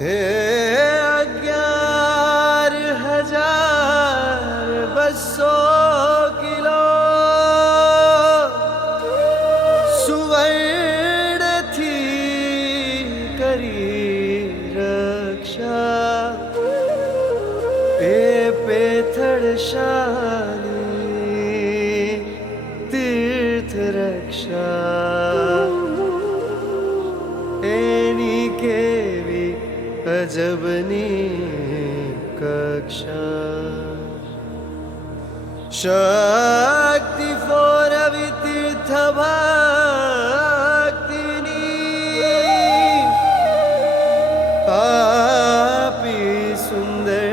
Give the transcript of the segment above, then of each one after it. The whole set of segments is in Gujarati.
हे 11,200 કિલો સુવર્ણથી કરી રક્ષા એ પેથળશાની તીર્થ રક્ષા એની કેવી અજબની કક્ષા શક્તિ ફોર વિતીર્થ ભક્તિની આપી સુંદર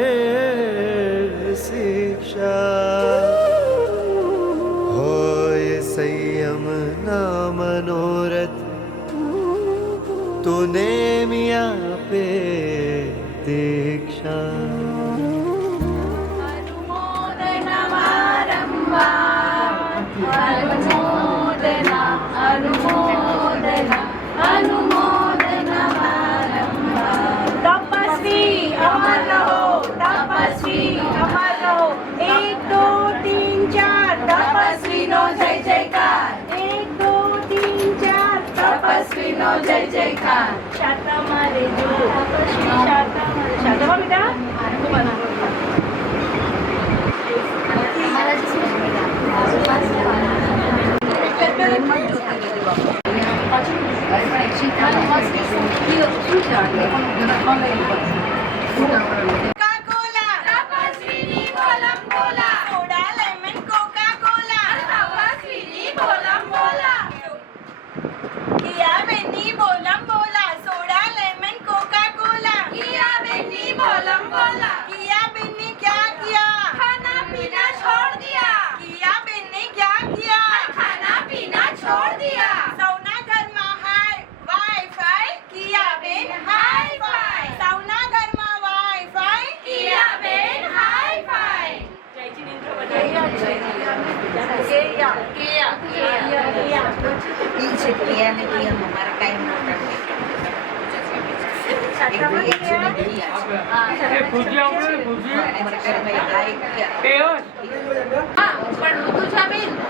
શિક્ષા હોય સંયમ ના મનોરથ તો નેમી આપે દીક્ષા तपस्वी अमर रहो, तपस्वी अमर रहो। 1 2 3 4 तपस्वी नो जय जयकार। 1 2 3 4 तपस्वी नो जय जयकार। शाता मारे जो तपस्वी शाता मारे शाता बेटा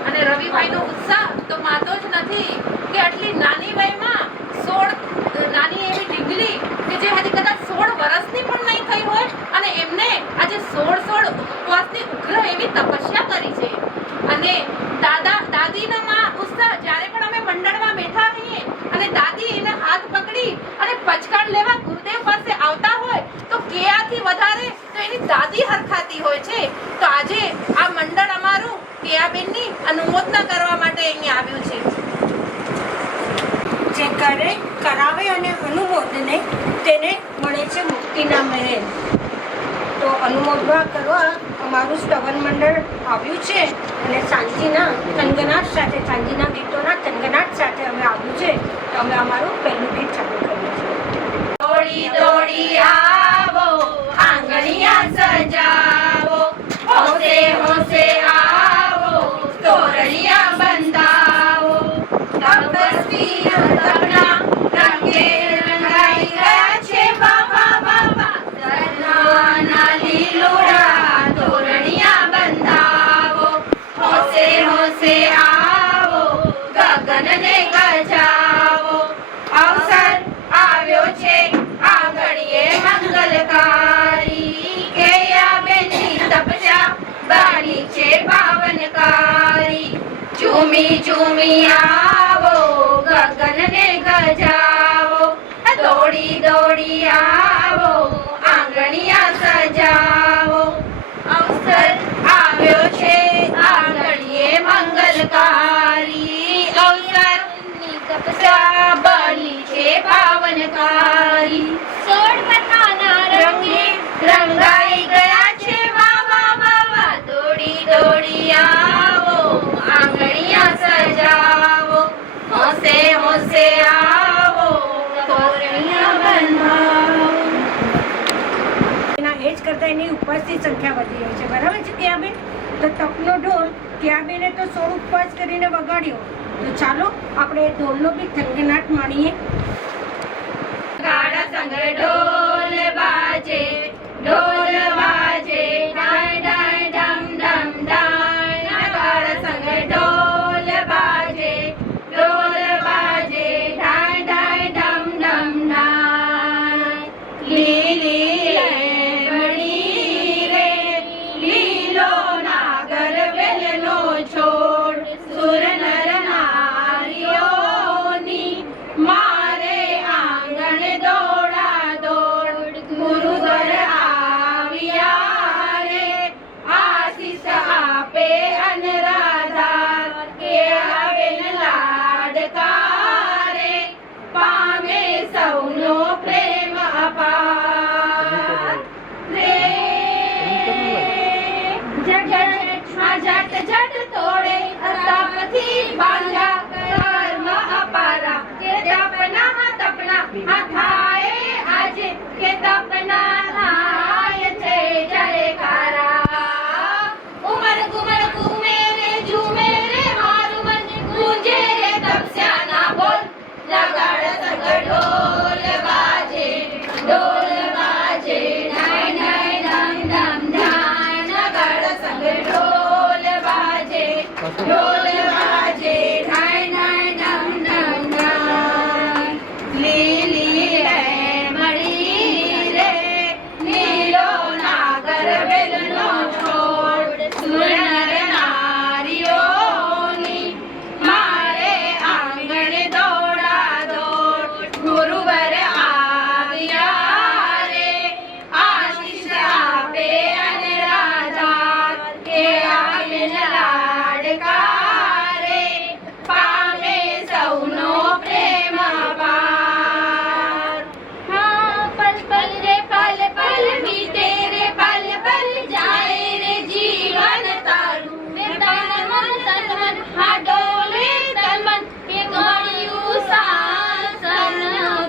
અને રવિભાઈ નો ઉત્સાહ તો માતો જ નથી કે આટલી નાની વયમાં 16 નાની એવી ઢીંગલી કે જે હજી કદાચ 16 વર્ષની પણ નહીં થઈ હોય અને એમને આજે 16 ઉપવાસની ઉગ્ર એવી તપસ્યા કરી છે અને દાદીના માં ઉત્સાહ જ્યારે પણ અમે મંડળમાં બેઠા રહીએ અને દાદી એને હાથ પકડી અને પચકાડ લેવા ગુરુદેવ પાસે આવતા હોય તો કેયાથી વધારે તો એની દાદી હરખાતી હોય છે. તો આજે આ મંડળ અમારું કેયાબેનની અનુમોદના કરવા માટે અહીંયા આવ્યું છે. જે કરે કરાવે અને અનુમોદને તેને મળે છે મુક્તિના મહેલ. તો અનુમોદવા કરવા અમારું સ્તવન મંડળ આવ્યું છે અને સાંજીના થનગનાટ સાથે સાંજીના ગીતોના થનગનાટ સાથે અમે આવ્યું છે. તો અમે અમારું પહેલું ગીત ચાલુ કરીએ છીએ. દોડી દોડી આવો આંગણિયા સજાવો હોશે હોશે આવો તોરણિયા બંધાવો તપસ્વી તપના રંગે રંગાઈ ગયા છે બાબા બાબા ધરનાના લીલોડા તોરણિયા બંધાવો હોશે હોશે આવો ગગનને ગજાવો અવસર આવ્યો છે આંગણીએ મંગલકારી કેયાબેનની તપસ્યા બાની છે પાવનકારી ઝૂમી ઝૂમી આવો ગગનને ગજાવો દોડી દોડી આવો આંગણિયા સજાવો અવસર આવ્યો છે આંગણીએ મંગલકારી અવસરની તપસ્યા બની છે પાવનકારી 16 કથાના રંગે રંગાઈ ગયા છે વાવા વાવા દોડી દોડી આવો આંગણિયા સજાવો હોશે હોશે આવો તોરણિયા બંધાવો. એના એ જ કરતાં એની ઉપવાસની સંખ્યા વધી રહી છે. બરાબર છે કેયાબેન? તો તપનો ઢોલ કેયાબેને તો 16 ઉપવાસ કરીને વગાડ્યો. તો ચાલો આપણે ઢોલનો બી થનગનાટ માણીએ. ગાડા સંગ ઢોલ વાજે, ઢોલ વાજે, ડાય ડાય ડમ ડમ ડાય, નગાડ સંગ ઢોલ વાજે, ડાય ડાય ડમ ડમ ડાય. લીલી લેમડી રે, લીલો નાગર વેલનો છોડ, સુર નર નારીઓની મારે આંગણ દોડા દોડ, ગુરુવર આવ્યા રે, આશીષ આપે અનરાધા, કે આવેલ લાડકારે, પામે સૌનો પ્રેમ અપાર રે. જટ જટ તોડે તાપથી બાંધ્યા, કર્મ અપારા કે તપના તપના આ થાય આજે, કે તપના થાય છે જયકારા. ઉમર ગુમર ઘૂમે રે ઝૂમે રે મારું મન, ગુંજે રે તપસ્યાના બોલ, નગાડ સંગ ઢોલ વાજે, ડાય ડાય ડમ ડમ ડાય, નગાડ સંગ ઢોલ વાજે, ડાય ડાય ડમ ડમ ડાય. લીલી લેમડી રે, લીલો નાગર વેલનો છોડ, સુર નર નારીઓની મારે આંગણ દોડા દોડ, ગુરુવર આવ્યા રે, આશીષ આપે અનરાધા, કે આવેલ લાડકારે, પામે સૌનો પ્રેમ અપાર. હા પલ પલ રે પલ પલ વીતે રે, પલ પલ જાય રે જીવન તારું, તન મન હા ડોલે તન મન, કે મળ્યું સાસન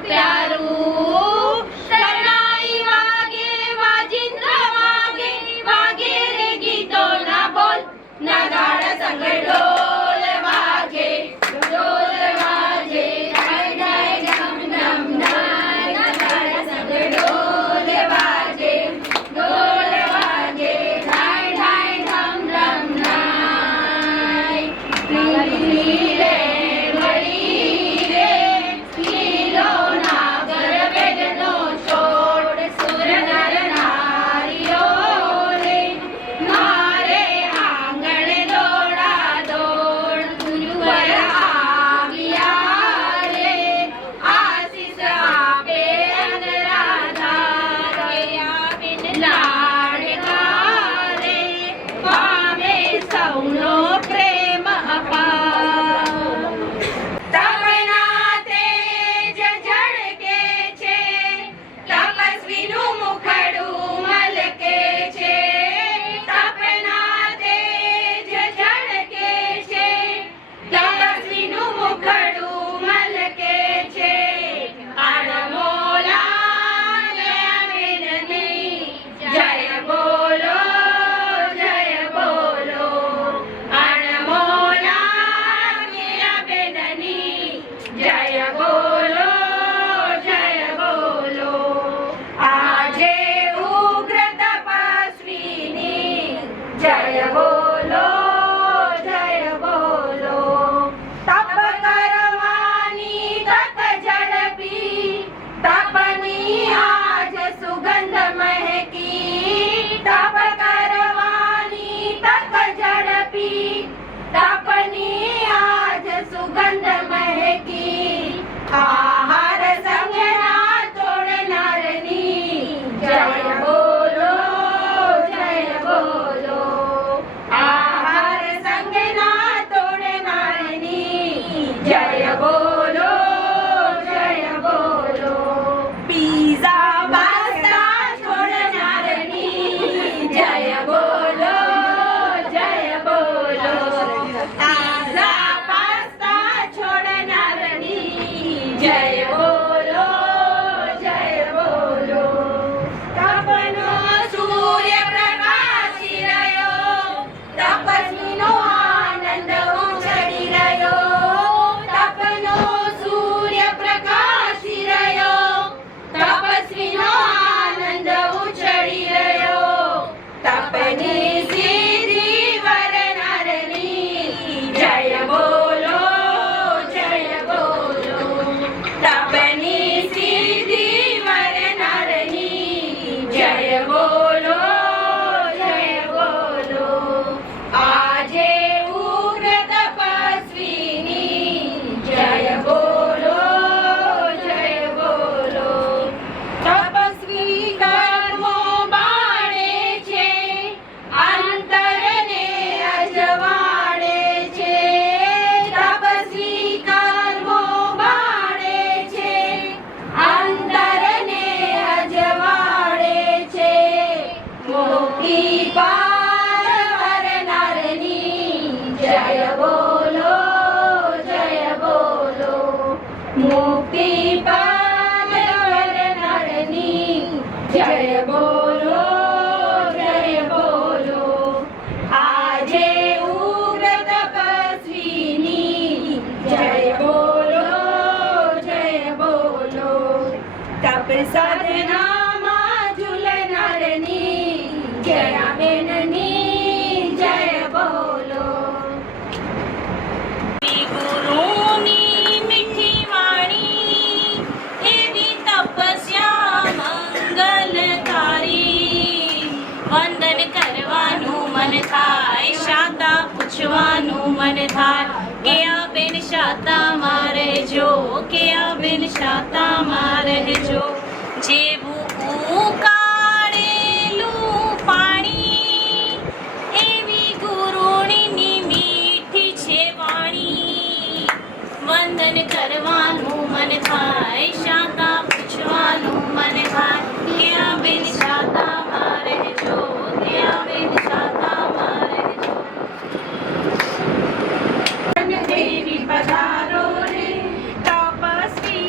પ્યારું. શરણાઈ વાગે વાજિંદ્ર વાગે, વાગે રે ગીતોના બોલ, નગાડ સંગ ઢોલ વાગે, ડાય ડાય ડમ ડમ ડાય, નગાડ સંગ ઢોલ વાગે, ડાય ડાય ડમ ડમ ડાય. લીલી લેમડી રે, લીલો નાગર વેલનો છોડ, સુર નર નારીઓને મારે આંગણ દોડા દોડ, ગુરુવર આવ્યા રે, આશીષ આપે અનરાધા, કે આવેલ લાડકારે, પામે સૌનો પ્રેમ અપાર. તપના તેજ ઝળકે છે, તપસ્વીનું મુખડું મલકે છે. તપના તેજ ઝળકે છે, તપસ્વીનું મુખડું મલકે છે. અણમોલા ને અમીનની જય બોલો, અણમોલા ને અમીનની જય બોલો. આજે ઉગ્ર તપસ્વીની જય બોલો. તપ કરવાની તક ઝડપી, તપની આજ સુગંધ મહેકી. તપ કરવાની તક ઝડપી, તપની આજ સુગંધ મહેકી. આહાર સંગના તોડનારની જય બોલો. આહાર સંગના તોડનારની જય બોલો. પીઝા પાસ્તા છોડનારની જય બોલો. પીઝા પાસ્તા છોડનારની જય બોલો. તપનો સૂર્ય પ્રકાશી રહ્યો, તપસ્વીનો આનંદ ઉછળી રહ્યો. તપનો સૂર્ય પ્રકાશી રહ્યો, તપસ્વીનો આનંદ શ્રીપાદ વરનારની જય બોલો જય બોલો આજે ઉગ્ર તપસ્વીની જય બોલો તપ સાધનામાં ઝૂલનારની જયાબેનની જય બોલો ગુરુની મીઠી વાણી એવી તપસ્યા મંગલકારી વંદન કરવાનું મન થાય શાતા પૂછવાનું મન થાય કે આ બેન શાતા મારે જો કે આ બેન શાતા મારે જો જેવું ઉકાળેલું પાણી એવી ગુરુણીની મીઠી છે વાણી વંદન કરવાનું મન થાય શાતા પૂછવાનું મન થાય કે આ બેન શાતા મારે જો કે આ બેન શાતા મારે જો દેવી પધારો રે તપસ્વી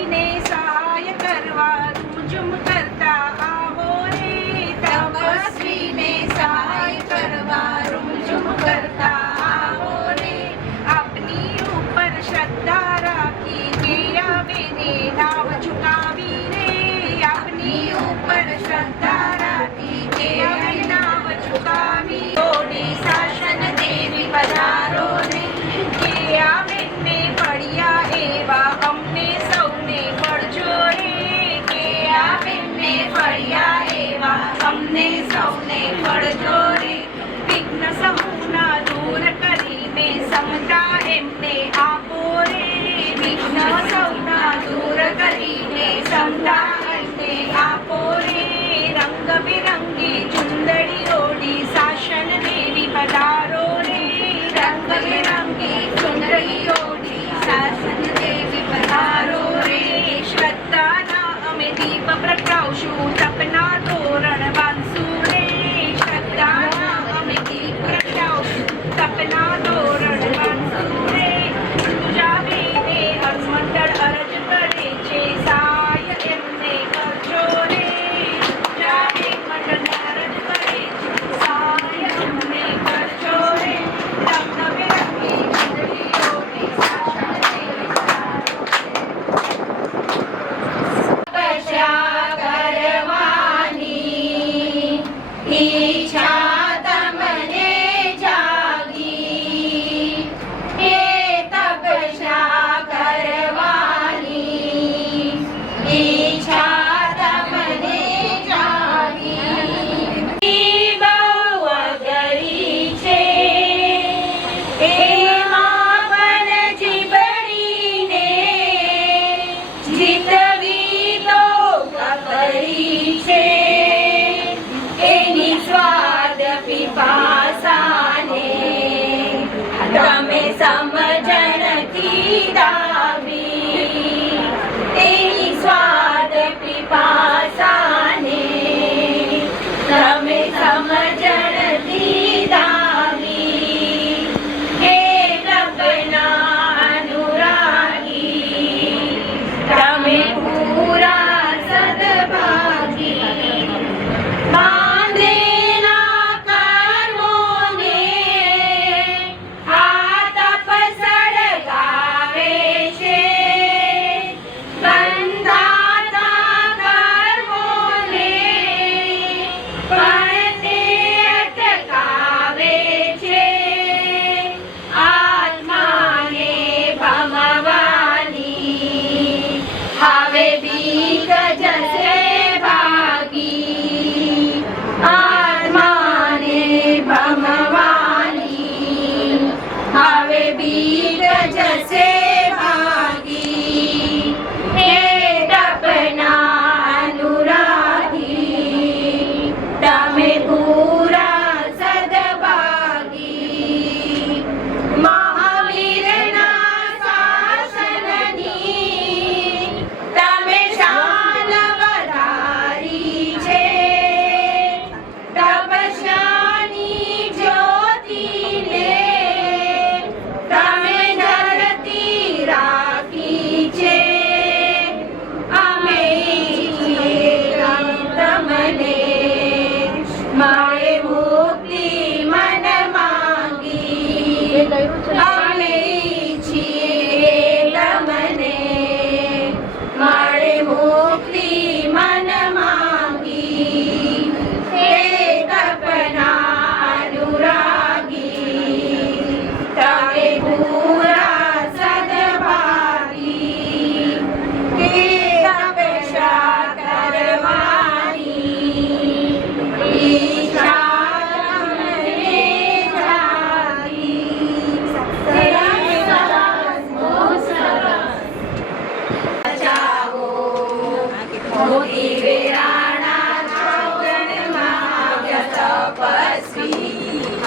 મોતી વેરાણા ચોગનમાં વ્યસ્ત તપસ્વી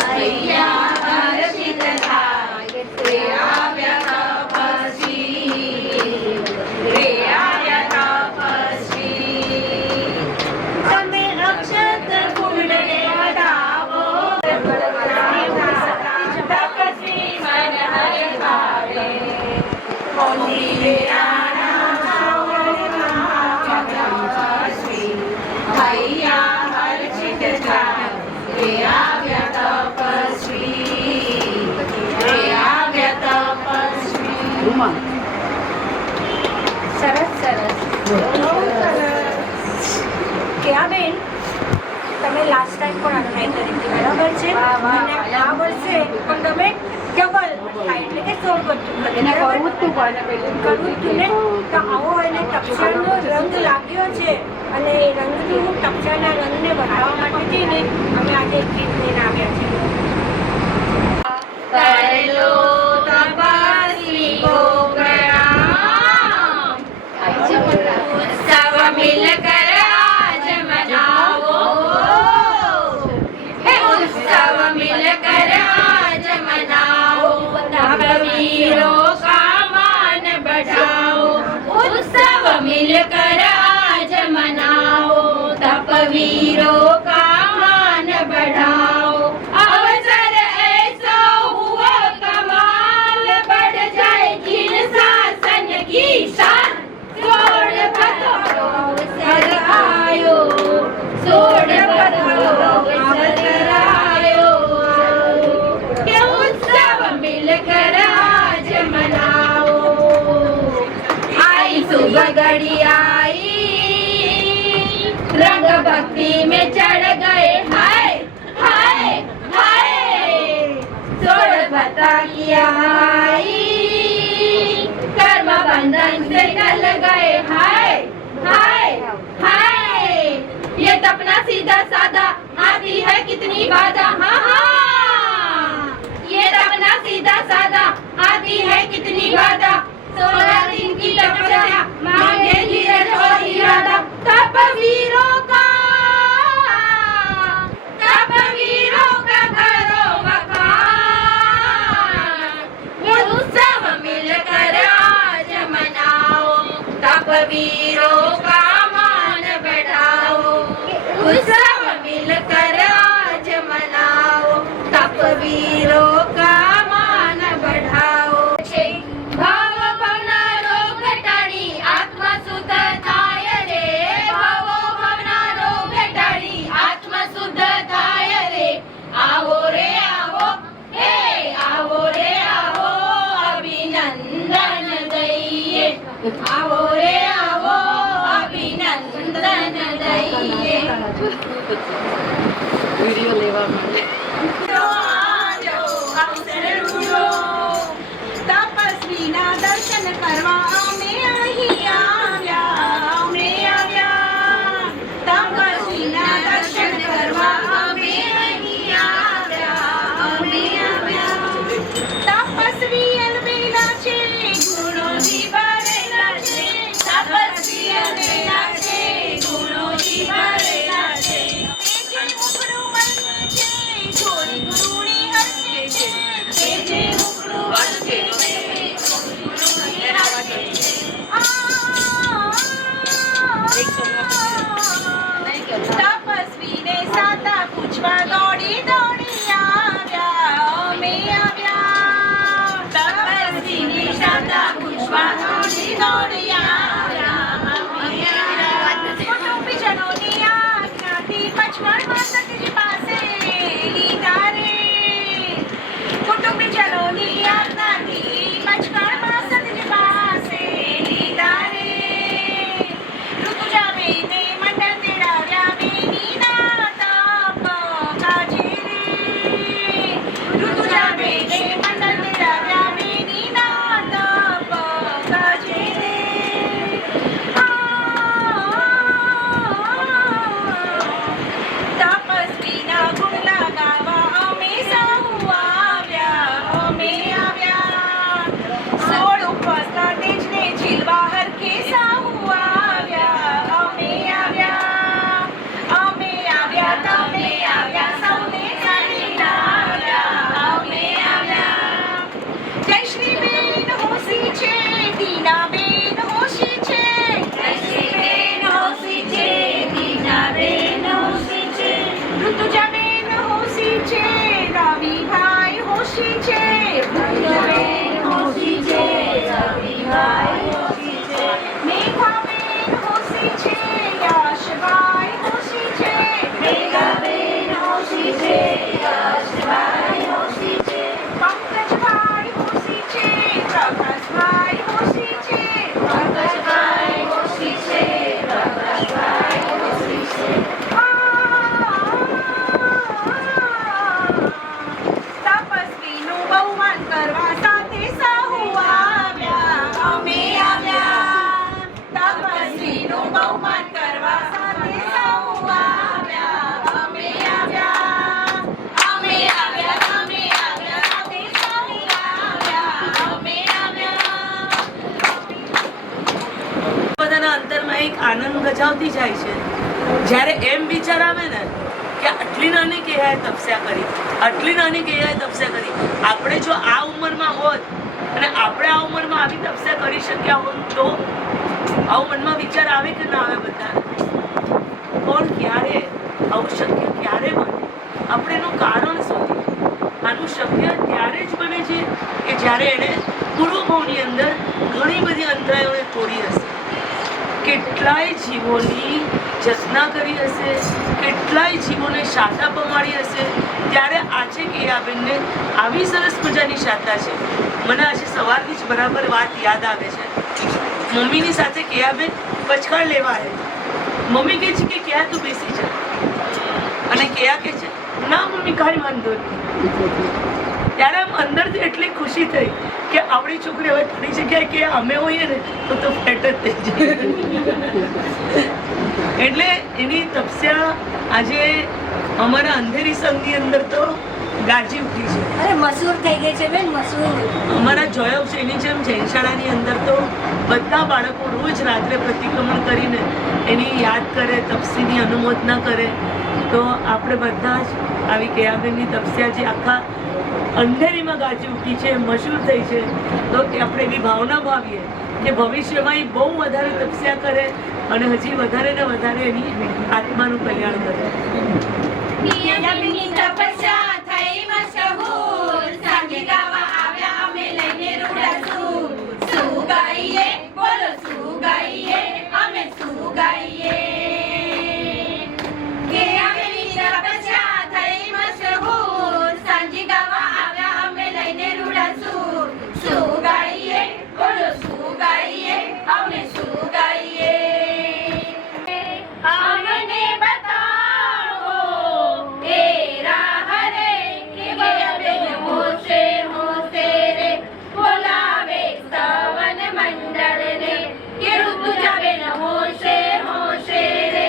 હૈયા હર્ષિત થાય તે આવ્યા તપસ્વી રે આવ્યા તપસ્વી તમે અક્ષત કુંડને વધાવો તપસ્વી મન હર ભાવે મોતી વેરાણા ચોગનમાં તપસ્વી હૈયા હર્ષિત થાય તે આવ્યા તપસ્વી રે આવ્યા તપસ્વી સરસ સરસ કેયા બેન તમે લાસ્ટ ટાઈમ પણ અન્યાય કરી હતી બરાબર છે અને આ વર્ષે પણ તમે ડબલ થાય એટલે કે 16 બધું કરવું જ તું ને તો આવો એને ટપચાનો રંગ લાગ્યો છે અને એ રંગનું ટપચાના રંગને વધારવા માટે જઈને અમે આજે એક ગીત લઈને આવ્યા છીએ કરલો તપસ્વી કો પ્રણામ ઉત્સવ મિલકર આજ મનાવો હે ઉત્સવ મિલકર આજ મનાવો તપवीरों का मान बढ़ाओ उत्सव मिलकर आज मनाओ तपवीरों का मान बढ़ाओ अवसर ऐसा हुआ कमाल बढ़ जाए जिन शासन की शान सोड़ पत्थरो अवसर आयो सोड़ पत्थरो अवसर आयो के उत्सव मिलकर आज मनाओ आई सुबह घड़ी आई रंग भक्ति में चढ़ गए हाय हाय हाय सोड़ पता किया आई कर्म बंधन से निकल गए हाय हाय हाय ये तपना सीधा साधा आती है कितनी बाधा हाँ हाँ ये तपना सीधा साधा आती है कितनी बाधा 16 दिन की तपस्या मांगे धीरज और इरादा तपवीरों का करो वखान उत्सव मिलकर आज मनाओ तपवीरों का मान बढ़ाओ उत्सव मिलकर आज मनाओ तपवीरों का मान बढ़ाओ भाव भावना रोग टाળી આત્મા શુદ્ધ થાય રે ભાવો ભાવના રોગ टाળી આત્મા શુદ્ધ થાય રે આવો રે આવો હે આવો રે આવો અભિનંદન દઈએ આવો રે આવો અભિનંદન દઈએ વિડિયો લેવા માટે તો આજ જીવનમાં એક આનંદ ગજાવતી જાય છે. જ્યારે એમ વિચાર આવે ને કે આટલી નાની કેહાએ તપસ્યા કરી, આટલી નાની કેહાએ તપસ્યા કરી, આપણે જો આ ઉંમરમાં હોત અને આપણે આ ઉંમરમાં આવી તપસ્યા કરી શક્યા હોત તો આવું મનમાં વિચાર આવે કે ના આવે બધાને? પણ ક્યારે આવું શક્ય ક્યારે બને? આપણે એનું કારણ શોધીએ. આનું શક્ય ત્યારે જ બને છે કે જ્યારે એણે પૂર્વભાવની અંદર ઘણી બધી અંતરાયોને તોડી હશે, કેટલાય જીવોની જતના કરી હશે, કેટલાય જીવોને શાતા પમાડી હશે. ત્યારે આજે કેયાબેનને આવી સરસ મજાની શાતા છે. મને આજે સવારથી જ બરાબર વાત યાદ આવે છે. મમ્મીની સાથે કેયાબેન પચકાળ લેવા આવે. મમ્મી કહે છે કે કેયા તું બેસી જા, અને કેયા કહે છે ના મમ્મી કાંઈ વાંધો નહીં. ત્યારે આમ અંદરથી એટલી ખુશી થઈ કે આપણી છોકરી હવે ઘણી જગ્યાએ કે અમે હોઈએ ને તો ફેટ જ થઈ જાય. એટલે એની તપસ્યા આજે અમારા અંધેરી સંઘની અંદર તો ગાજી ઉઠી છે. અરે મશહૂર થઈ ગઈ છે બેન, મશહૂર. અમારા જોયબ છે એની જેમ જૈનશાળાની અંદર તો બધા બાળકો રોજ રાત્રે પ્રતિક્રમણ કરીને એની યાદ કરે, તપસ્વીની અનુમોદના કરે. તો આપણે બધા જ આવી કેયાબેનની તપસ્યા જે આખા અંધેરીમાં ગાજી ઉઠી છે, મશહૂર થઈ છે, તો આપણે એવી ભાવના ભાવીએ કે ભવિષ્યમાં એ બહુ વધારે તપસ્યા કરે અને હજી વધારે ને વધારે એની આત્માનું કલ્યાણ કરે. કેયાબેનની તપસ્યા થઈ મશહૂર, સાંજે ગાવા આવ્યા અમે લઈને રૂડા સૂર. શું ગાઈએ બોલો, શું ગાઈએ અમે, શું ગાઈએ? કેયાબેનની તપસ્યા થઈ મશહૂર, સાંજે ગાવા આવ્યા અમે લઈને રૂડા સૂર. શું ગાઈએ બોલો, શું ગાઈએ અમે, શું ગાઈએ? અમને બતાવો એ રાહ રે કે કેયાબેન હોશે હોશે રે, બોલાવે સવન મંડળ રે કે ઋતુજાબેન હોશે હોશે રે,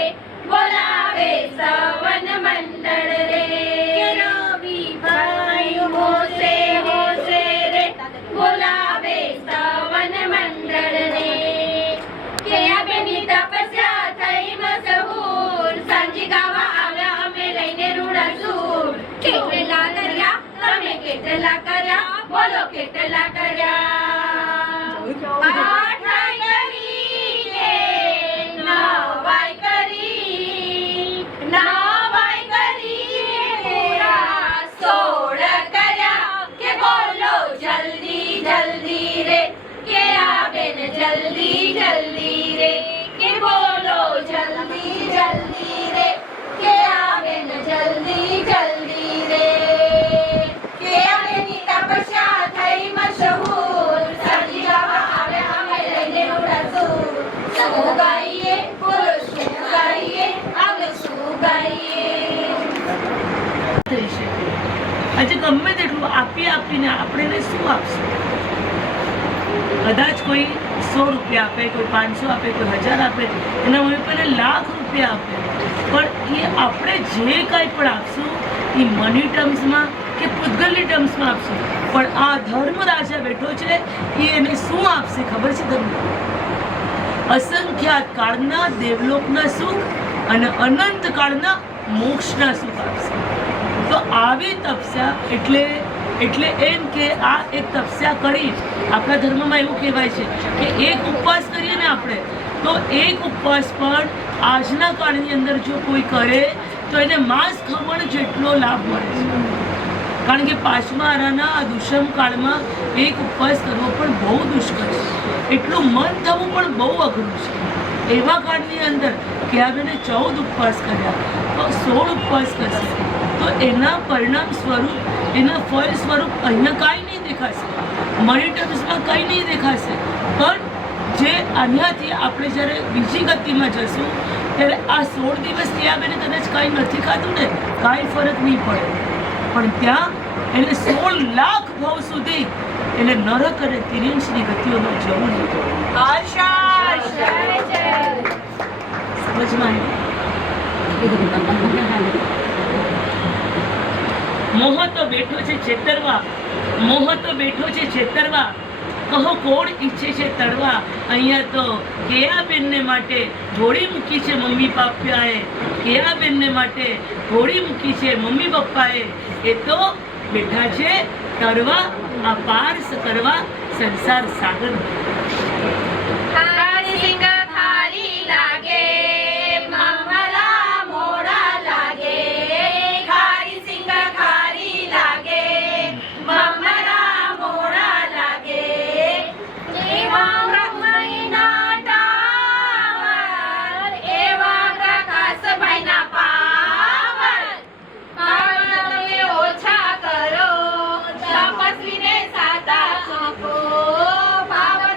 બોલાવે સવન મંડળ રે કે રવિભાઈ હોશે હોશે રે, બોલાવે સવન મંડળ રે. કેયાબેનની તપસ્યા થઈ મશહૂર, સાંજે ગાવા આવ્યા અમે લઈને રૂડા સૂર. કેટલા કર્યા તમે, કેટલા કર્યા બોલો, કેટલા કર્યા? આઠાઈ કરી કે નવાઈ કરી, નવાઈ કરી પૂરા 16 કર્યા કે બોલો જલ્દી જલ્દી રે, કેયાબેન જલ્દી જલ્દી રે કે બોલો જલ્દી જલ્દી રે, કેયાબેન જલ્દી જલ્દી રે. કેયાબેનની તપસ્યા થઈ મશહૂર, સાંજે ગાવા આવ્યા અમે લઈને રૂડા સૂર. શું ગાઈએ બોલો, શું ગાઈએ અમે, શું ગાઈએ? થઈ શકે. આજે ગમે તેટલું આપીને આપણે એને શું આપશું? કદાચ કોઈ 100 રૂપિયા આપે, કોઈ 500 આપે, કોઈ 1000 આપે, એના મમ્મી લાખ રૂપિયા આપે, પણ એ આપણે જે કાંઈ પણ આપશું એ મની ટર્મ્સમાં કે પૂતગલની ટર્મ્સમાં આપશું. પણ આ ધર્મ રાજા બેઠો છે એ એને શું આપશે ખબર છે તમને? અસંખ્યાત કાળના દેવલોકના સુખ અને અનંત કાળના મોક્ષના સુખ આપશે. તો આવી તપસ્યા એટલે એમ કે આ એક તપસ્યા કરી. આપણા ધર્મમાં એવું કહેવાય છે કે એક ઉપવાસ કરીએ ને આપણે, તો એક ઉપવાસ પણ આજના કાળની અંદર જો કોઈ કરે તો એને માંસ ખવણ જેટલો લાભ મળે છે. કારણ કે પાંચમા આરાના આ દુષ્મ કાળમાં એક ઉપવાસ કરવો પણ બહુ દુષ્કર છે. એટલું મન થવું પણ બહુ અઘરું છે. એવા કાળની અંદર કેયાબેને 14 ઉપવાસ કર્યા, તો 16 ઉપવાસ કરશે તો એના પરિણામ સ્વરૂપ, એના ફળ સ્વરૂપ અહીંયા કાંઈ નહીં દેખાશે, મની ટર્મ્સમાં કંઈ નહીં દેખાશે. પણ જે અહીંયાથી આપણે જ્યારે બીજી ગતિમાં જશું ત્યારે આ 16 દિવસ કેયાબેને કદાચ કાંઈ નથી ખાધું ને, કાંઈ ફરક નહીં પડે. પણ ત્યાં એને 16 લાખ ભાવ સુધી એને નરક અને તિર્યંશની ગતિઓમાં જવું નહીં. સમજમાં મોહ તો બેઠો છે છેતરવા, મોહ તો બેઠો છે છેતરવા, કહો કોણ ઈચ્છે છે તળવા? અહીંયા તો કેયાબેનને માટે ઘોડી મૂકી છે મમ્મી પપ્પાએ, કેયાબેનને માટે ઘોડી મૂકી છે મમ્મી પપ્પાએ. એ તો બેઠા છે તરવા આ પાર કરવા સંસાર સાગર. ખારી સિંગ ખારી લાગે, મમરા મોડા લાગે. ખારી સિંગ ખારી લાગે, મમરા મોડા લાગે. એવા બ્રહ્મઈના ટાવર, એવા પ્રકાશભાઈના પાવર. પાવર તમે ઓછા કરો, તપસ્વીને સાદા સોંપો. પાવર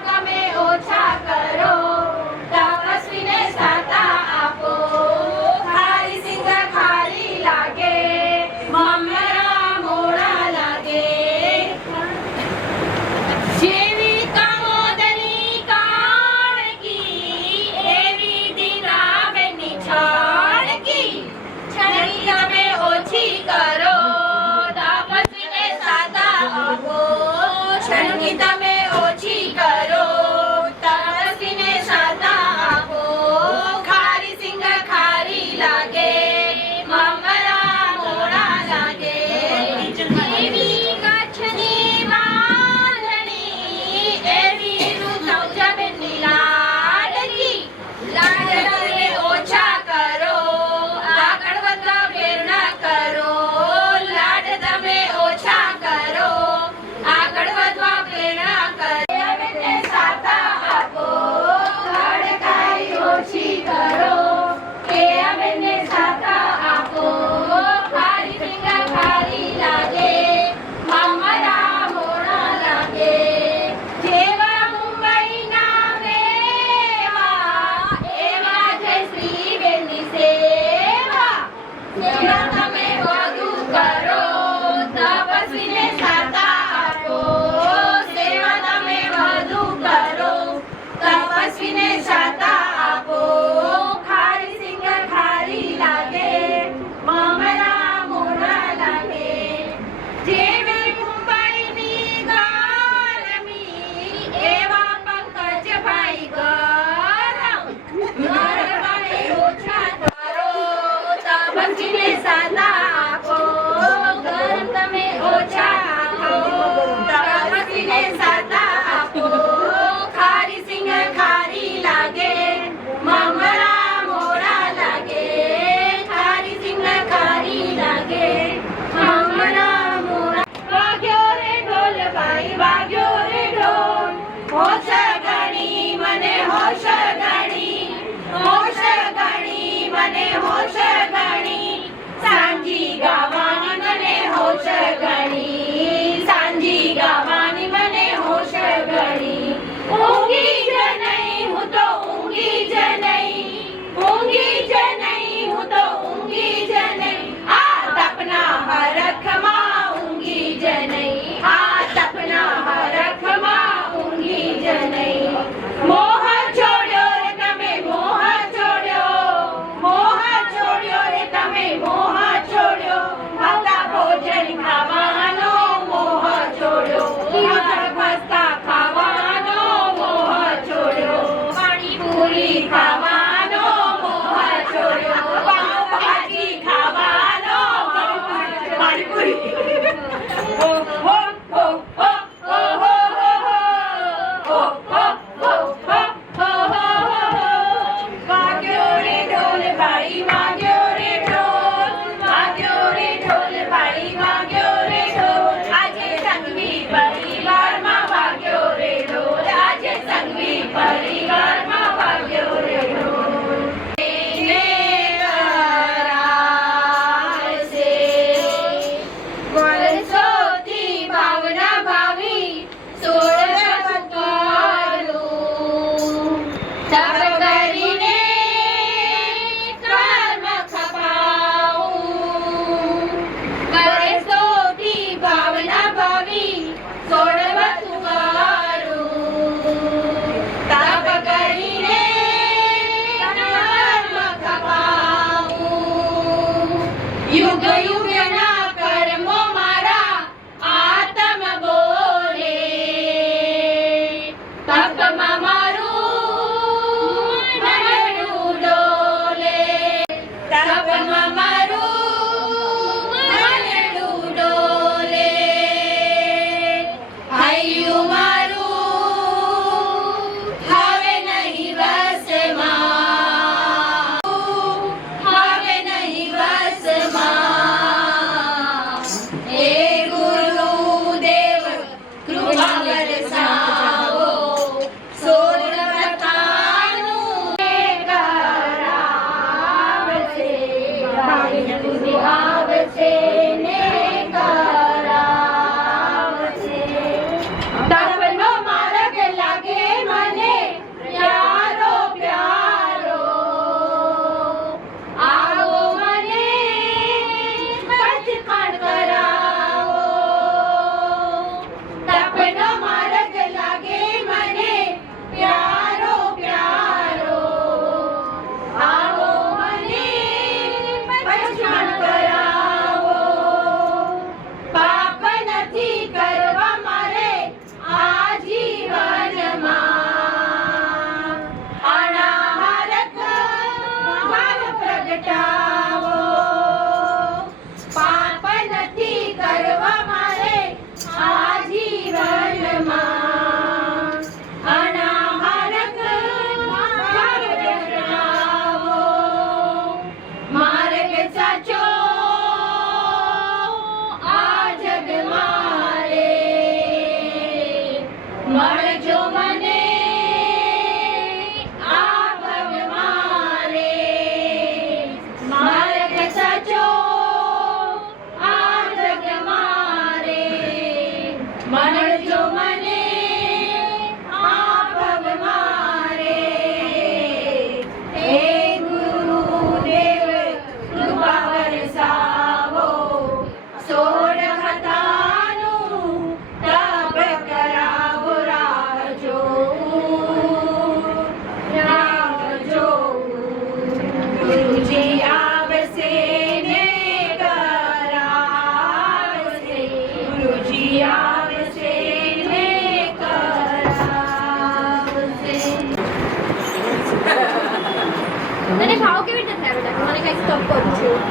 તને ભાવ કેવી રીતે થયા બેટા મને કઈ સ્ટોપ કરું છું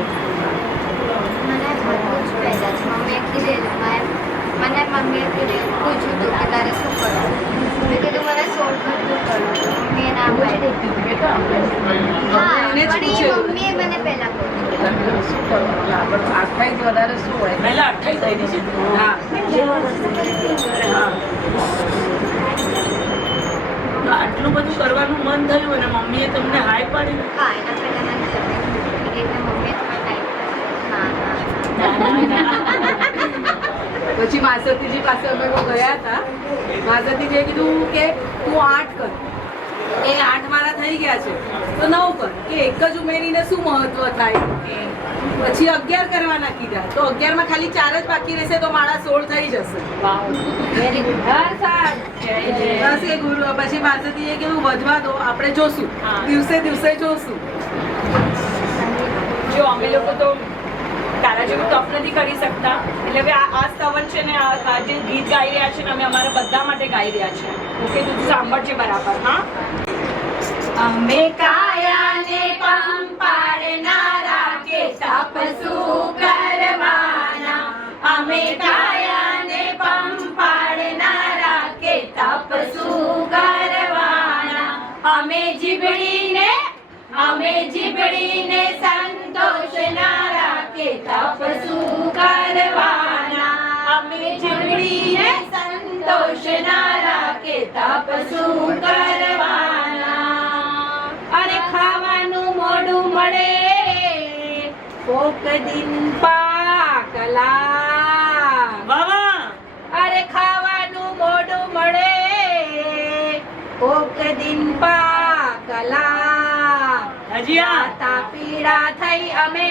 મને બધું જ પહેલા જ મમ્મીએ કીધેલું મને મમ્મીએ કીધેલું પૂછ્યું હતું કે તારે શું કરવું મેં કીધું મને 16 કરવું કરવું મમ્મીએ ના પાડી હા પણ એ મમ્મીએ મને પહેલા પહેલા 28 થઈ ગઈ છે હા તો આટલું બધું કરવાનું મન થયું અને મમ્મીએ તમને હાય પાડી હા એના પહેલા નથી કરતી એટલે મમ્મીએ થોડા ટાઈમ પછી માસતીજી પાસે અમે લોકો ગયા હતા માસતીજીએ કીધું કે તું 8 કર એ 8 મારા થઈ ગયા છે તો 9 કર કે એક જ ઉમેરીને શું મહત્વ થાય પછી 11 કરવાના કીધા તો 11 માં ખાલી 4 જ બાકી રહેશે તો મારા 16 થઈ જશે વેરી ગુડ બસ એ ગુરુ પછી માસતીજીએ કીધું વધવા દો આપણે જોશું દિવસે દિવસે જોશું જો અમે લોકો તો તારા જેવું તપ નથી કરી શકતા એટલે હવે આ સ્તવન છે ને આ જે ગીત ગાઈ રહ્યા છે ને અમે અમારા બધા માટે ગાઈ રહ્યા છે ઓકે તું સાંભળજે બરાબર હા અમે કાયાને પંપાડનારા કે તપસુ કરવાના અમે કાયાને પંપાડનારા કે તપસુ કરવાના અમે જીભડીને સંતોષનારા કે તપસુ કરવાના અમે જીભડીને સંતોષનારા કે તપસુ કરવાના અરે ખાવાનું મોડું મળે કોક દિન પાકલા વાહ અરે ખાવાનું મોડું મળે કોક દિન પાકલા હજી આ તા પીડા થઈ અમે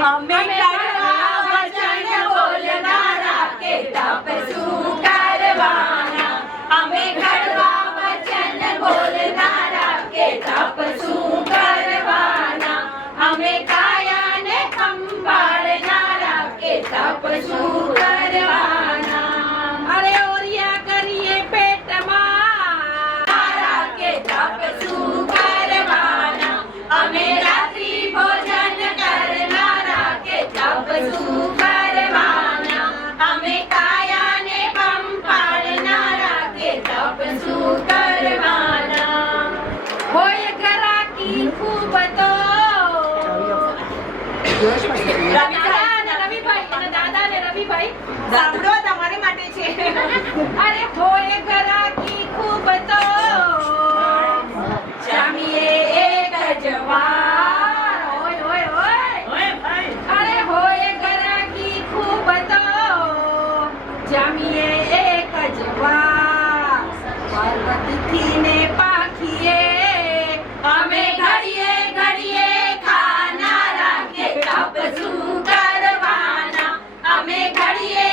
કડવા વચન બોલનારા કે તપસુ કરવાના અમે કડવા વચન બોલનારા કે તપસુ કરવાના અમે કાયાને સંભાળનારા કે તપસુ કરવાના અરે ઓરિયા કરીએ પેટમાં કે તપસુ કરવાના અમે રાત્રિ ભોજન કરનારા કે તપસુ કરવાના અમે કાયાને પંપાડનારા કે તપસુ કરવાના હોય ઘરાકી ખૂબ તો રવિભાઈ સાંભળો તમારી માટે છે અરે હોય ઘરાકી ખૂબ તો જામીએ એક જવાર ઓય ભાઈ અરે હોય ઘરાકી ખૂબ તો જામીએ એક જવાર પાર્વતીથી ને પાખીએ અમે ઘડીએ ખાનારા કે તપસુ કરવાના અમે ઘડીએ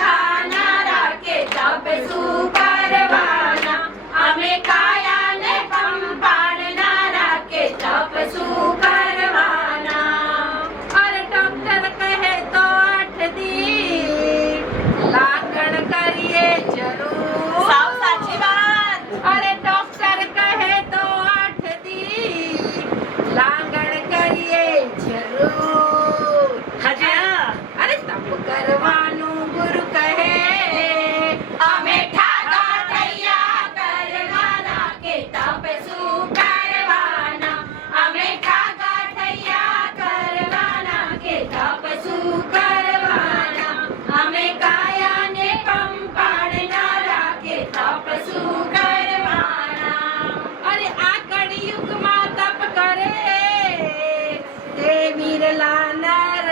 ખાનારા કે તપસુ કરવાના અમે કાયાને પંપાડનારા કે તપસુ કરવાના અરે ડોક્ટર કહે તો 8 દી લાગણ કરીએ જરૂર સાવ સાચી વાત અરે ડોક્ટર કહે તો 8 દી લાગણ કરીએ જરૂર હજી અરે તપ કરવાનું ગુરુ કહે અમે ઠાકા થયા કરવાના કે તપસુ કરવાના અમે ઠાકા થયા કરવાના કે તપસુ કરવાના અમે કાયાને પંપાડનારા કે તપસુ કરવાના અરે આ કળિયુગમાં તપ કરે તે વિરલા નર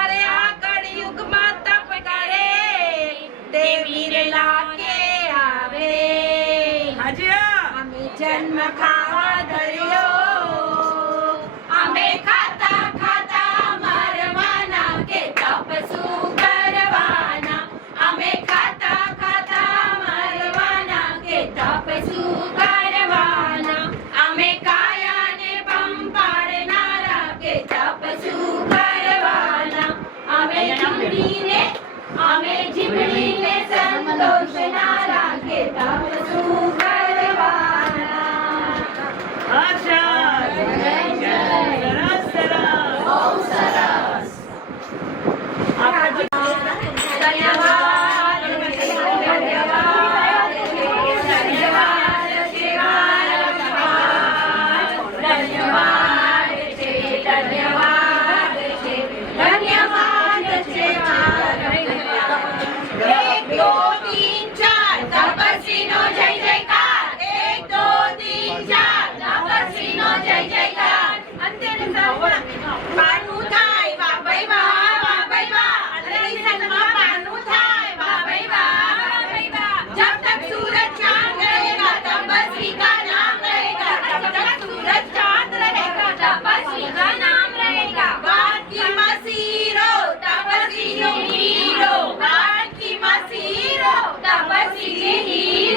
અરે આ કળિયુગમાં તપ કરે તે વિરલા કે આવે હજી અમે જન્મ ખાવા ધર્યો અમે ખાતા મરવાના કે તપસુ કરવાના અમે ખાતા મરવાના કે તપસુ કરવાના અમે કાયાને પંપાડનારા કે તપસુ કરવાના અમે જીભડીને સંતોષનારા કે તપસુ કરવાના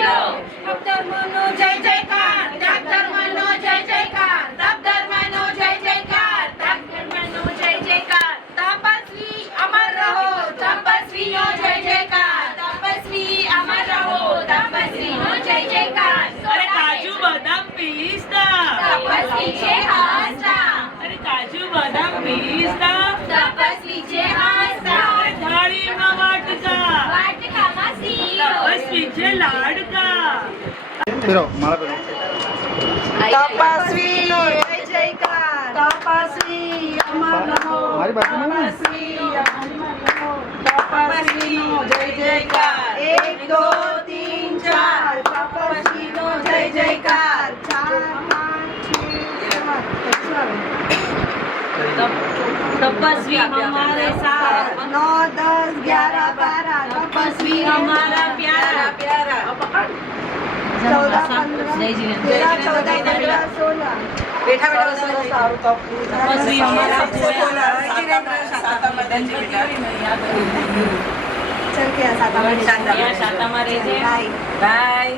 તપસ્વીઓ તપ ધર્મનો જય જયકાર તપ ધર્મનો જય જયકાર તપ ધર્મનો જય જયકાર તપ ધર્મનો જય જયકાર તપસ્વી અમર રહો તપસ્વીનો જય જયકાર તપસ્વી અમર રહો તપસ્વીનો જય જયકાર અરે કાજુ બદામ પીસ ના તપસ્વી છે હાસતા અરે કાજુ બદામ પીસ ના તપસ્વી છે હાસતા અરે થાળીમાં વાટકા વાટકામાં શીરો તપસ્વી છે લાડકા તપસ્વી જય જયકાર તપસ્વી અમર રહો તપસ્વી અમર રહો તપસ્વીનો જય જયકાર 1 2 3 4 તપસ્વીનો જય જયકાર 4 तपस्वी हमारे साथ 9 10 11 12 तपस्वी हमारा प्यारा 14 15 13 14 15 16 બેઠા સારું तपस्वी हमारा ચલ કે સાતા शाता मारे બાય बाय